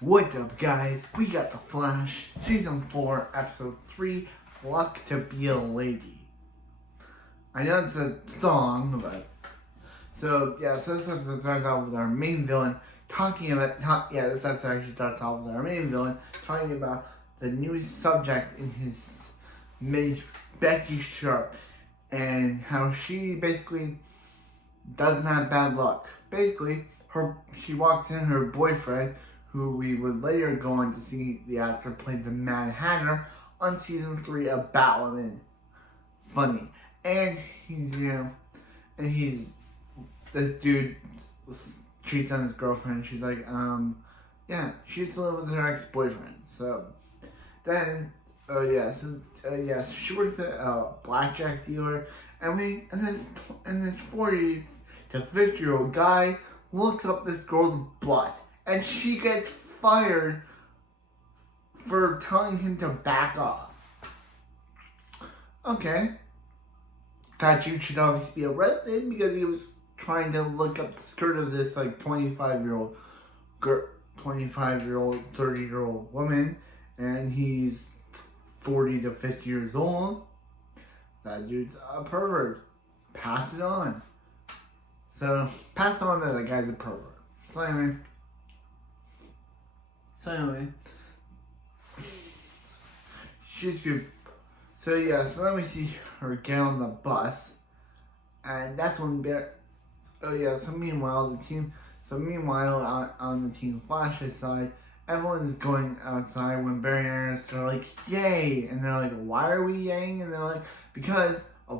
What's up, guys? We got The Flash, Season 4, Episode 3, Luck to Be a Lady. I know it's a song, but... So this episode starts off with our main villain this episode actually starts off with our main villain talking about the newest subject in his mini, Becky Sharp, and how she basically doesn't have bad luck. Basically, she walks in her boyfriend, who we would later go on to see the actor play the Mad Hatter on Season 3 of Batwoman. Funny. And this dude cheats on his girlfriend. She's like, she used to live with her ex-boyfriend. So, then, she works at a blackjack dealer, and this 40 to 50-year-old guy looks up this girl's butt, and she gets fired for telling him to back off. Okay. That dude should obviously be arrested because he was trying to look up the skirt of this 25-year-old girl, 25-year-old, 30-year-old woman, and he's 40 to 50 years old. That dude's a pervert. Pass it on. So, pass on that the guy's a pervert. So anyway, so then we see her get on the bus, and that's when meanwhile on the Team Flash's side, everyone's going outside when Barry and Ernest are like, yay! And they're like, why are we yaying? And they're like, because the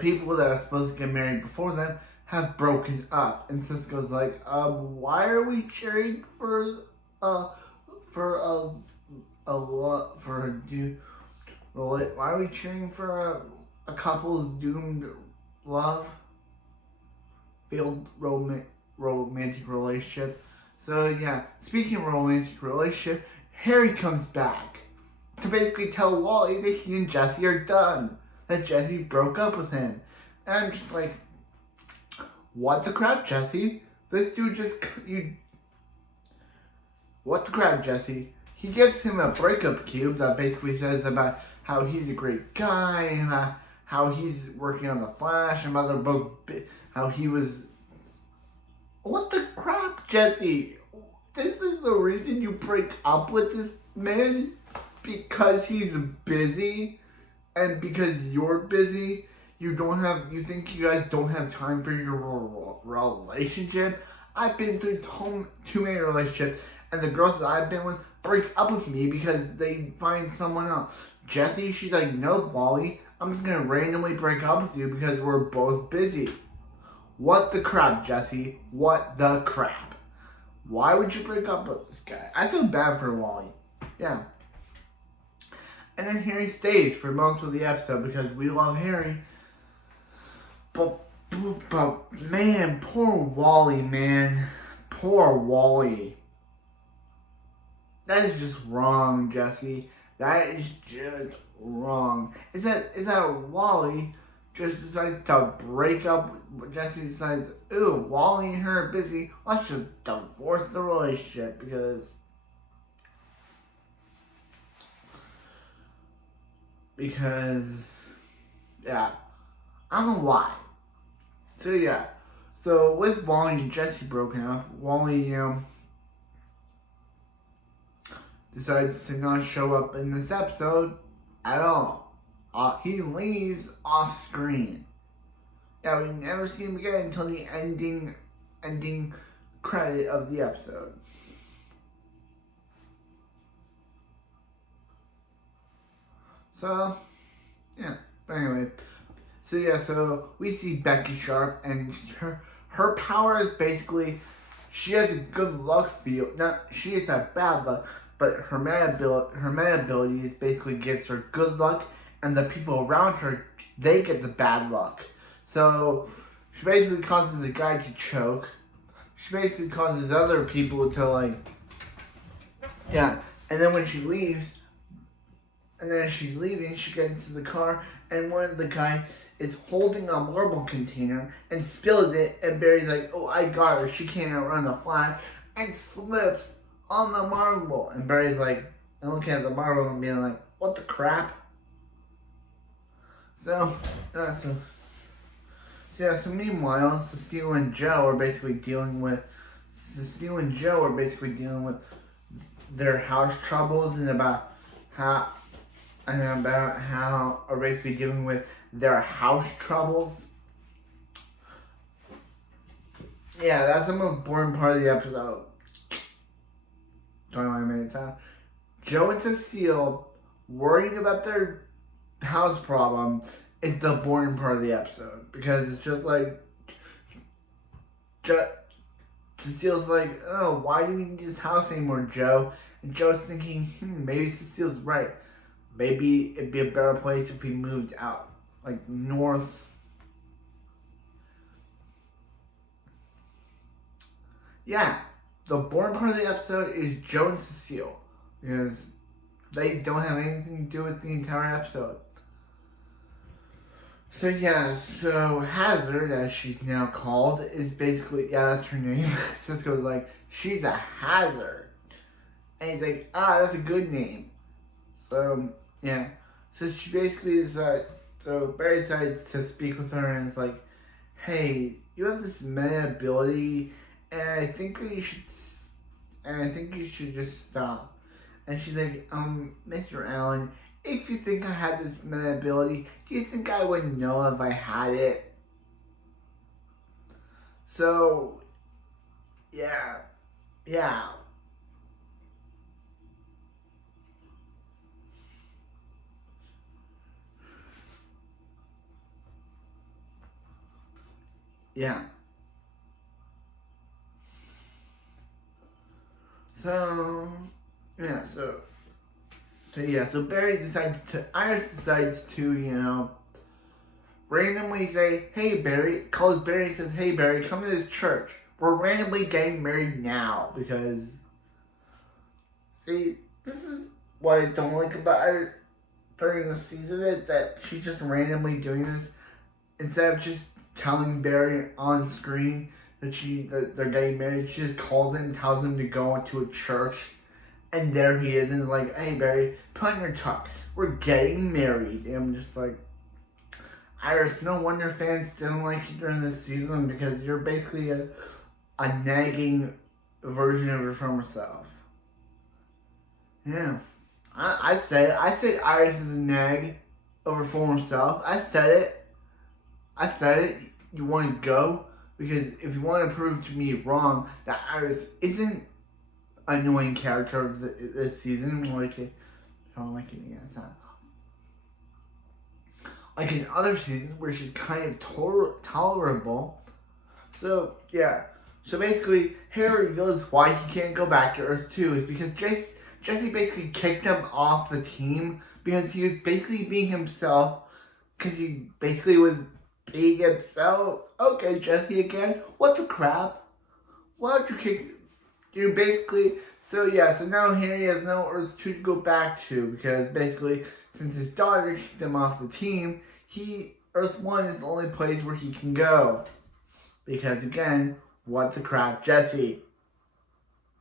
people that are supposed to get married before them have broken up. And Cisco's like, why are we cheering why are we cheering for a couple's doomed love? Failed romantic relationship. So speaking of romantic relationship, Harry comes back to basically tell Wally that he and Jesse are done. That Jesse broke up with him. And I'm just like, what the crap, Jesse? This dude what the crap, Jesse? He gives him a breakup cube that basically says about how he's a great guy, how he's working on the Flash, and how they're both, how he was... What the crap, Jesse? This is the reason you break up with this man? Because he's busy? And because you're busy, you think you guys don't have time for your relationship? I've been through too many relationships, and the girls that I've been with break up with me because they find someone else. Jesse, she's like, no, Wally, I'm just gonna randomly break up with you because we're both busy. What the crap, Jesse? What the crap? Why would you break up with this guy? I feel bad for Wally. Yeah. And then Harry stays for most of the episode because we love Harry. But man, poor Wally, man. Poor Wally. That is just wrong, Jesse. That is just wrong. Is that Wally just decides to break up? Jesse decides, ooh, Wally and her are busy. Let's just divorce the relationship because I don't know why. So with Wally and Jesse broken up, Wally decides to not show up in this episode at all. He leaves off screen. Yeah, we never see him again until the ending credit of the episode. So but anyway, so we see Becky Sharp, and her power is basically, she has a good luck field. She has a bad luck, but her mad abilities basically gives her good luck, and the people around her, they get the bad luck. So she basically causes a guy to choke. She basically causes other people to and then when she leaves, and then as she's leaving, she gets into the car, and one of the guys is holding a marble container and spills it, and Barry's like, oh, I got her, she can't outrun the Flash. and slips on the marble. And Barry's like, and looking at the marble and being like, what the crap? So meanwhile, Cecile and Joe are basically dealing with their house troubles and about how are basically dealing with their house troubles. Yeah, that's the most boring part of the episode. 21 minutes out. Joe and Cecile worrying about their house problem is the boring part of the episode, because it's just like Cecile's like, oh, why do we need this house anymore, Joe? And Joe's thinking, maybe Cecile's right. Maybe it'd be a better place if we moved out, like north. Yeah, the boring part of the episode is Joe and Cecile, because they don't have anything to do with the entire episode. So Hazard, as she's now called, is basically, that's her name. Cisco's like, she's a hazard. And he's like, that's a good name. So she basically is, so Barry decides to speak with her and is like, hey, you have this meta ability, and I think you should just stop. And she's like, Mr. Allen, if you think I had this meta ability, do you think I would know if I had it? So, yeah. Yeah, So, yeah, so Iris decides to, randomly say, hey Barry, calls Barry and says, hey Barry, come to this church. We're randomly getting married now, because, see, this is what I don't like about Iris during the season, is that she's just randomly doing this, instead of just telling Barry on screen that they're getting married. She just calls him and tells him to go to a church. And there he is, and is like, hey Barry, put on your tux. We're getting married. And I'm just like, Iris, no wonder fans didn't like you during this season, because you're basically a nagging version of her former self. Yeah. I say Iris is a nag of her former self. I said it. You want to go? Because if you want to prove to me wrong that Iris isn't an annoying character of this season, it's not. Like in other seasons where she's kind of tolerable. So, yeah. So basically, Harry reveals why he can't go back to Earth 2 is because Jesse basically kicked him off the team because he was basically being himself. Because he basically was being himself. Okay, Jesse again. What the crap? Why don't you kick... You're basically... So now Harry has no Earth 2 to go back to, because basically, since his daughter kicked him off the team, Earth 1 is the only place where he can go. Because again, what the crap, Jesse?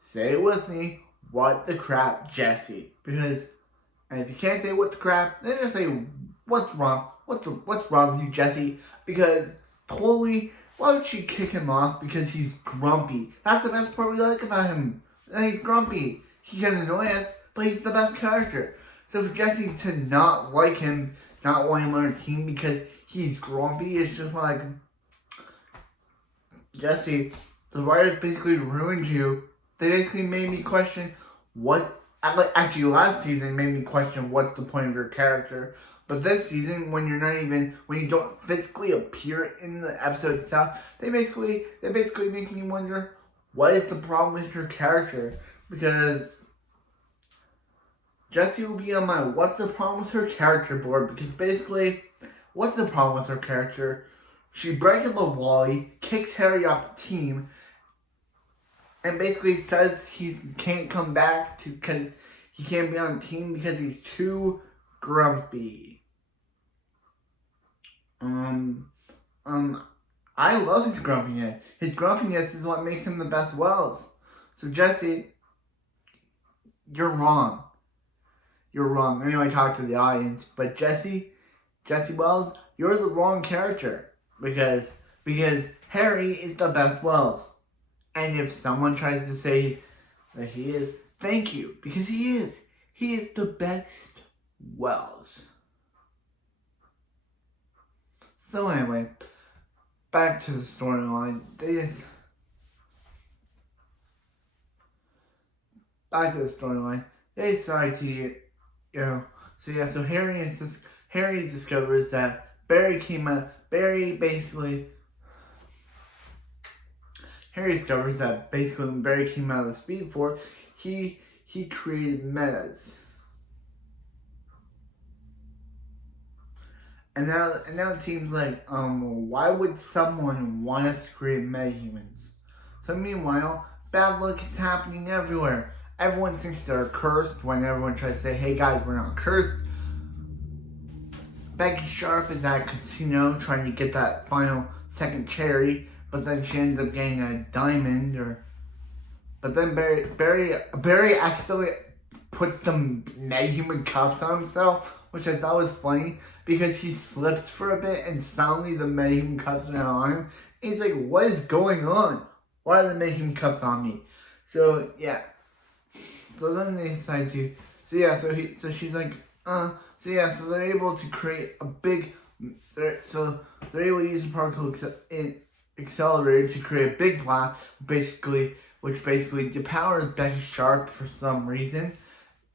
Say it with me. What the crap, Jesse? Because, and if you can't say what the crap, then just say, what's wrong? What's wrong with you, Jesse? Because totally, why would she kick him off? Because he's grumpy. That's the best part we like about him. He's grumpy. He can annoy us, but he's the best character. So for Jesse to not like him, not want him on our team because he's grumpy, it's just like, Jesse, the writers basically ruined you. They basically made me question actually last season made me question what's the point of your character. But this season, when you don't physically appear in the episode itself, they basically make me wonder, what is the problem with your character? Because Jessie will be on my what's the problem with her character board, because basically, what's the problem with her character? She breaks up with Wally, kicks Harry off the team, and basically says he can't come back because he can't be on the team because he's too grumpy. I love his grumpiness. His grumpiness is what makes him the best Wells. So Jesse, you're wrong. You're wrong. Anyway, talk to the audience. But Jesse Wells, you're the wrong character. Because Harry is the best Wells. And if someone tries to say that he is, thank you. Because he is. He is the best Wells. So anyway, back to the storyline. They decide to, so Harry discovers that Harry discovers that basically when Barry came out of the Speed Force, he created metas. And now it seems like, why would someone want us to create metahumans? So meanwhile, bad luck is happening everywhere. Everyone thinks they're cursed when everyone tries to say, hey guys, we're not cursed. Becky Sharp is at a casino trying to get that final second cherry, but then she ends up getting a diamond, but then Barry accidentally puts some metahuman cuffs on himself, which I thought was funny, because he slips for a bit and suddenly the metahuman cuffs are now on him. And he's like, what is going on? Why are the metahuman cuffs on me? So yeah. So then they decide to, she's like, so they're able to create a big, they're able to use the particle accelerator to create a big blast, which basically depowers Becky Sharp for some reason.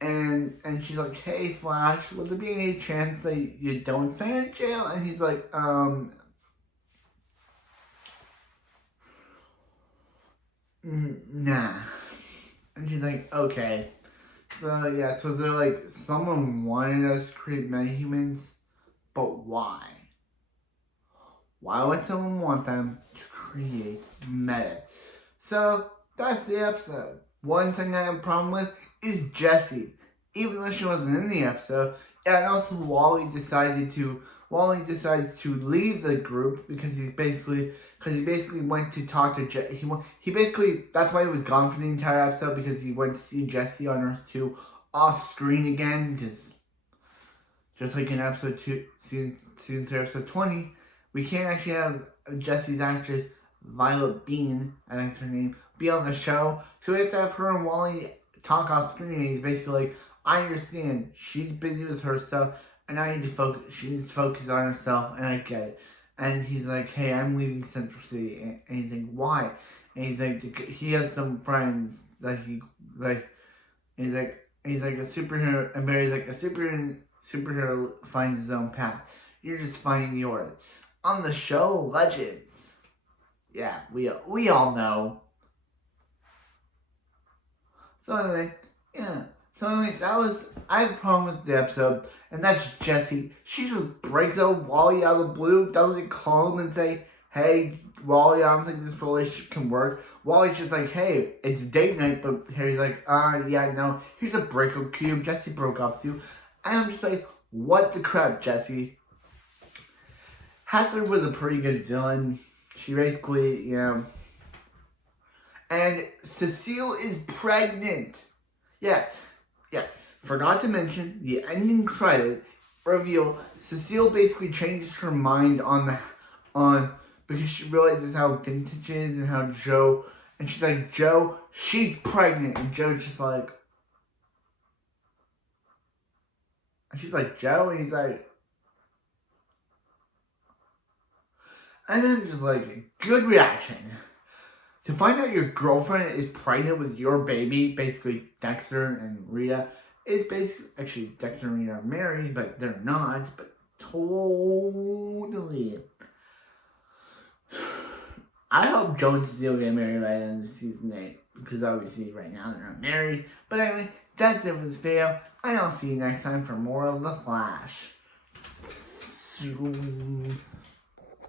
And she's like, hey Flash, would there be any chance that you don't stay in jail? And he's like, nah. And she's like, okay. So they're like, someone wanted us to create metahumans, but why? Why would someone want them to create meta? So that's the episode. One thing I have a problem with is Jessie. Even though she wasn't in the episode, and also Wally decides to leave the group because he basically went to talk to that's why he was gone for the entire episode, because he went to see Jessie on Earth 2 off screen again, because just like in episode 2, season 3, episode 20, we can't actually have Jessie's actress Violet Bean, I think her name, be on the show, so we have to have her and Wally talk off screen, and he's basically like, I understand, she's busy with her stuff, and she needs to focus on herself, and I get it. And he's like, hey, I'm leaving Central City. And he's like, why? And he's like, he has some friends that he's like a superhero, and Barry's like, a superhero finds his own path. You're just finding yours. On the show, Legends. Yeah, we all know. So anyway, I have a problem with the episode, and that's Jessie. She just breaks out Wally out of the blue, doesn't call him and say, hey, Wally, I don't think this relationship can work. Wally's just like, hey, it's date night, but Harry's like, yeah, no, here's a breakup cube, Jessie broke up with you. And I'm just like, what the crap, Jessie? Hassler was a pretty good villain. She basically, and Cecile is pregnant. Yes. Forgot to mention, the ending credit reveal, Cecile basically changes her mind because she realizes how vintage is and how Joe, and she's like, Joe, she's pregnant, and Joe's just like, and she's like, Joe, and he's like, and then just like, good reaction. To find out your girlfriend is pregnant with your baby, basically Dexter and Rita, is basically, actually Dexter and Rita are married, but they're not, but totally. I hope Joe and Cecile get married by the end of season 8, because obviously right now they're not married. But anyway, that's it for this video, and I'll see you next time for more of The Flash.